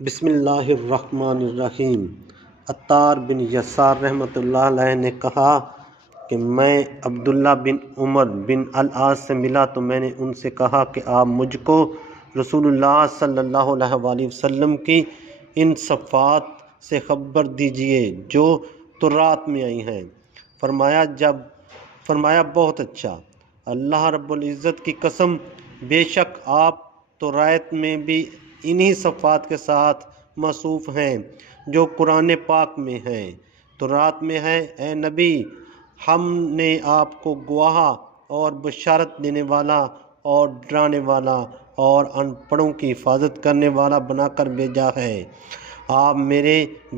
بسم اللہ الرحمن الرحیم۔ عطار بن یسار رحمۃ اللہ علیہ نے کہا کہ میں عبداللہ بن عمر بن العاص سے ملا تو میں نے ان سے کہا کہ آپ مجھ کو رسول اللہ صلی اللہ علیہ وآلہ وسلم کی ان صفات سے خبر دیجئے جو تورات میں آئی ہیں۔ فرمایا بہت اچھا، اللہ رب العزت کی قسم، بے شک آپ تورات میں بھی انہی صفات کے ساتھ موصوف ہیں جو قرآن پاک میں ہیں۔ تورات میں ہے، اے نبی، ہم نے آپ کو گواہ اور بشارت دینے والا اور ڈرانے والا اور ان پڑھوں کی حفاظت کرنے والا بنا کر بھیجا ہے۔ آپ میرے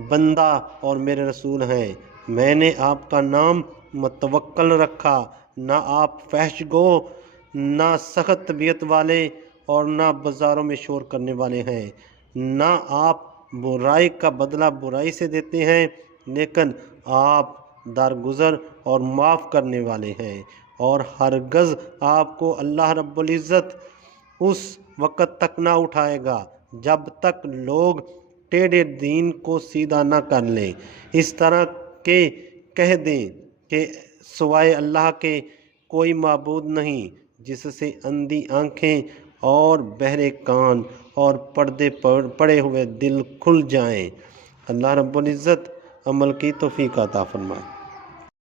بندہ اور میرے رسول ہیں۔ میں نے آپ کا نام متوکل رکھا، نہ آپ فحش گو، نہ سخت طبیعت والے اور نہ بازاروں میں شور کرنے والے ہیں، نہ آپ برائی کا بدلہ برائی سے دیتے ہیں، لیکن آپ درگزر اور معاف کرنے والے ہیں، اور ہرگز آپ کو اللہ رب العزت اس وقت تک نہ اٹھائے گا جب تک لوگ ٹیڑھے دین کو سیدھا نہ کر لیں، اس طرح کہ کہہ دیں کہ سوائے اللہ کے کوئی معبود نہیں، جس سے اندھی آنکھیں اور بہرے کان اور پڑے ہوئے دل کھل جائیں۔ اللہ رب العزت عمل کی توفیق عطا فرمائے۔